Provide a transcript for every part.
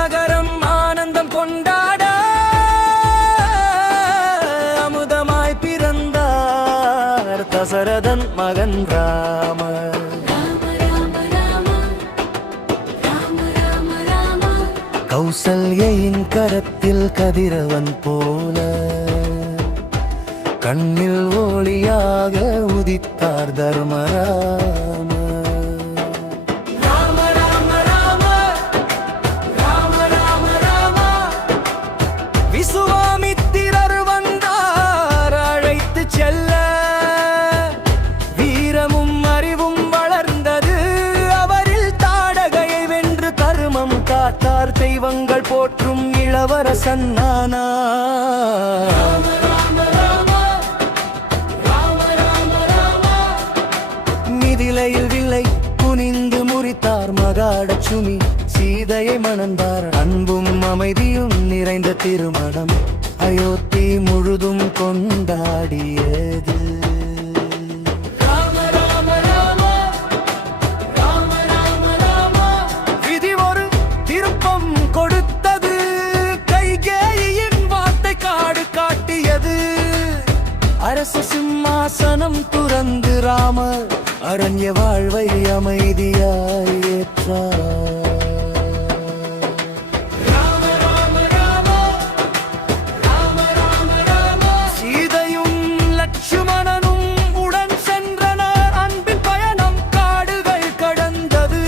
நகரம் ஆனந்தம் கொண்டாட அமுதமாய் பிறந்தார் தசரதன் மகன் ராமர். கௌசல்யின் கரத்தில் கதிரவன் போல கண்ணில் ஒளியாக உதித்தார் தர்மராம. விசுவாமித்திரர் வந்தார் அழைத்து செல்ல, வீரமும் அறிவும் வளர்ந்தது அவரில். தாடகையை வென்று கருமம் காத்தார் தெய்வங்கள் போற்றும் இளவரசன் நானார். மிதிலையில் வில்லை குனிந்து முறித்தார் மகாலட்சுமி சீதையை மணந்தார். அன்பும் அமைதியும் நிறைந்த திருமணம் அயோத்தி முழுதும் கொண்டாடியது. விதி ஒரு திருப்பம் கொடுத்தது, கைகேயின் வார்த்தை காடு காட்டியது. அரசு சிம்மாசனம் துறந்து ராமர் அரண்ய வாழ்வை அமைதியாய் ஏற்றார். சீதையும் லட்சுமணனும் உடன் சென்றனர், அன்பின் பயணம் காடுகள் கடந்தது.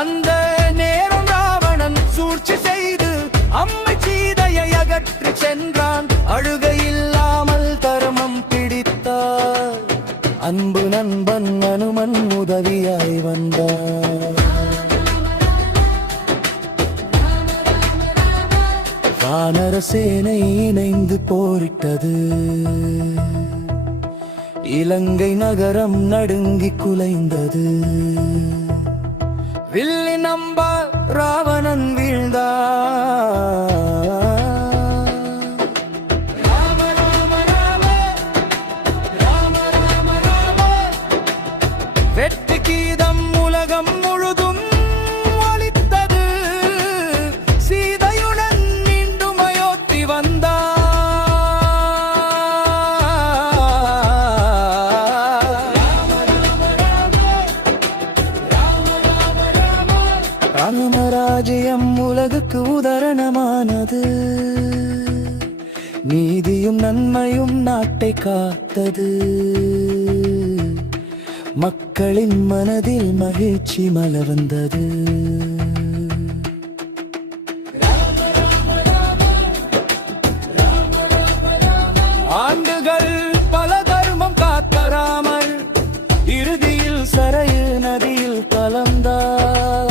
அந்த நேரம் ராவணன் சூழ்ச்சி செய்து அம்மை சீதையை அகற்றி சென்றான். அழுகையில்லாமல் தர்மம் பிடித்தார், அன்பு நண்பன் அனுமன் உதவியாய் வந்தார். வானர சேனை இணைந்து போரிட்டது, இலங்கை நகரம் நடுங்கி குலைந்தது. வில்லி நம்ப ராவணன் வீழ்ந்தார். வெற்றி கீதம் உலகம் முழுதும் ஒலித்தது, சீதையுடன் மீண்டும் அயோத்தி வந்தார். ராமராஜ்யம் உலகுக்கு உதாரணமானது, நீதியும் நன்மையும் நாட்டை காத்தது. மக்களின் மனதில் மகிழ்ச்சி மலர்ந்தது. ஆண்டுகள் பல தர்மம் காத்த ராமர் இறுதியில் சரையில் நதியில் கலந்தார்.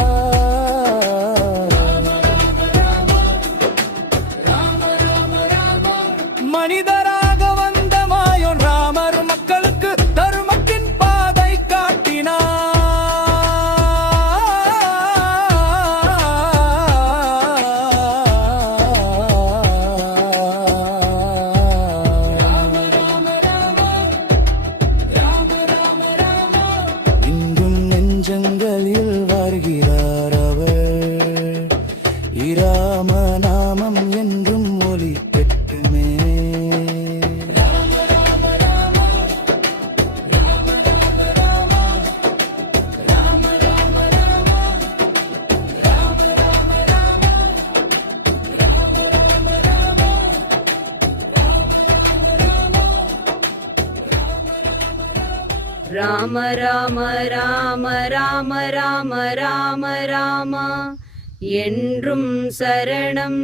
மனிதராக வந்த மாயோன் ராமர் மக்களுக்கு தர்மத்தின் பாதை காட்டினார். இன்றும் நெஞ்சங்களில் வருகிறார் அவர், இராம நாமம் என்றும் ஒலி பெற்றுமே. ராம ராம ராம ராம ராம ராம ராம என்றும் சரணம்.